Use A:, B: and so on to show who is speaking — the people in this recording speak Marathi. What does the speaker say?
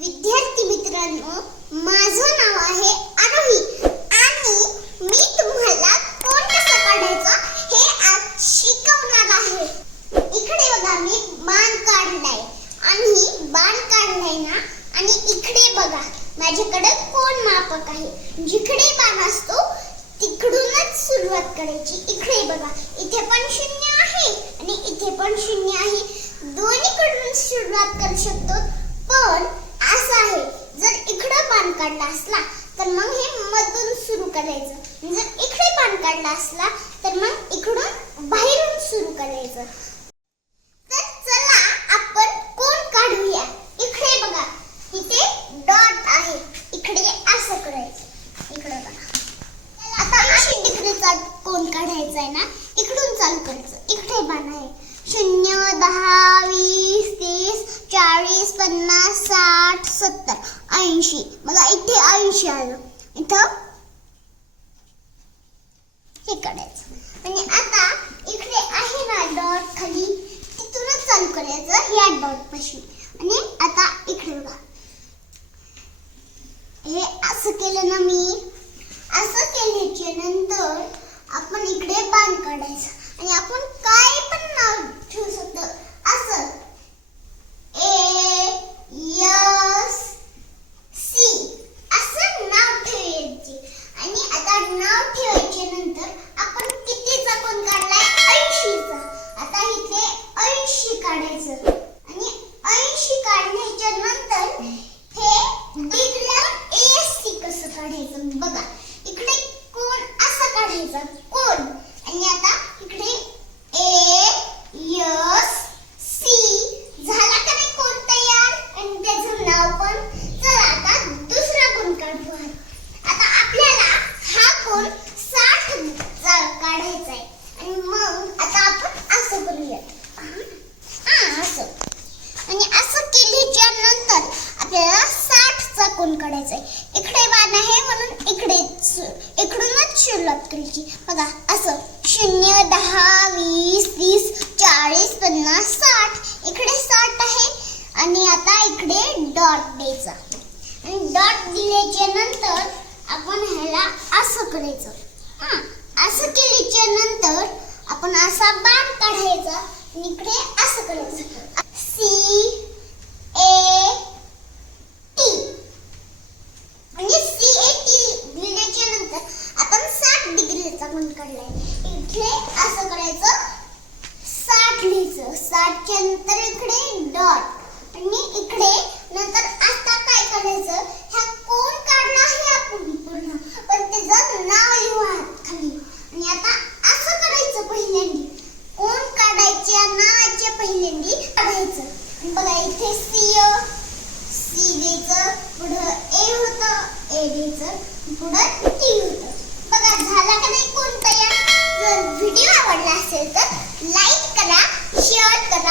A: विद्यार्थी मित्रांनो माझं नाव आहे आरोही आणि मी तुम्हाला कोण कसं काढायचं हे आज शिकवणार आहे. इकडे बघा मी बाण काढलाय. आणि बाण काढलाय ना आणि इकडे बघा माझ्याकडे कोण मापक आहे? जिकडे बाण असतो तिकडूनच सुरुवात करायची. इकडे बघा इथे पण शून्य आहे आणि इथे पण शून्य आहे. दोन्हीकडून सुरुवात करू शकतो पण असं आहे जर इकडं बाण काढला असला तर मग हे मधून सुरू करायचं. जर इकडे बाण काढला असला तर मग इकडून बाहेरून सुरू करायचं. तर चला आपण कोण काढूया? इकडे बघा. इथे डॉट आहे. इकडे असं करायचं. इकडे बघा. आता ऐंशी डिग्रीचा कोण काढायचा आहे ना इकडून चालू करायचं. इकडे बाण आहे. शून्य दहा वीस तीस चाळीस पन्नास साठ सत्तर. ऐंशी मला इथे ऐंशी आलं. इथं हे करायचं. आणि आता इकडे आहे ना डॉट खाली. तिथूनच चालू करायचं या डॉट पाशी. आणि आता इकडे बघा. हे असं केलं ना मी. असं केल्याच्यानंतर आपण इकडे बाण काढायचं. आणि आपण काय पण नाव ठेवू शकतो असं ए यस सी असं नाव ठेवायचे आणि आता नाव ठेवायच्या नंतर आपण कितीचा कोण काढलाय ऐंशीचा आता इथे ऐंशी काढायचं आणि ऐंशी काढण्याच्या नंतर हे डिग्रीला एस कसं काढायचं बघा इकडे कोण असं काढायचा कोण? आणि आता इकडे ए यस सी झाला का नाही कोण तयार? आणि त्याचं नाव पण? चला आता दुसरा कोण काढू आहे. आता आपल्याला हा कोण साठ काढायचा आहे. आणि मग आता आपण असं करूया हा असं. आणि असं केल्याच्यानंतर आपल्याला साठचा कोण काढायचा आहे. इकडे बाण आहे म्हणून इकडे इकडूनच बघा असं शून्य दहा वीस तीस चाळीस पन्नास साठ. इकडे साठ आहे आणि आता इकडे डॉट द्यायचा. आणि डॉट दिल्याच्या नंतर आपण ह्याला असं करायचं. हा असं केल्याच्यानंतर आपण असा बाण काढायचा आणि इकडे असं करायचं. सी ए टी म्हणजे सी ए टी लिहिल्याच्या नंतर आपण साठ डिग्रीचा काढलाय इथे असं करायचं. साठ लिहायचं. साठच्या नंतर इकडे डॉट. आणि इकडे नंतर आता काय करायचं? ह्या कोण काढला आहे आपण पूर्ण पण त्याचं नाव लिहू खाली. आणि आता असं करायचं पहिल्यांदी. कोण काढायच्या नावाच्या पहिल्यांदी काढायचं. बघा इथे सी सी द्यायचं पुढं ए होतं ए द्यायचं पुढं टी होतं. बघा व्हिडिओ आवडला असेल तर लाईक करा शेअर करा.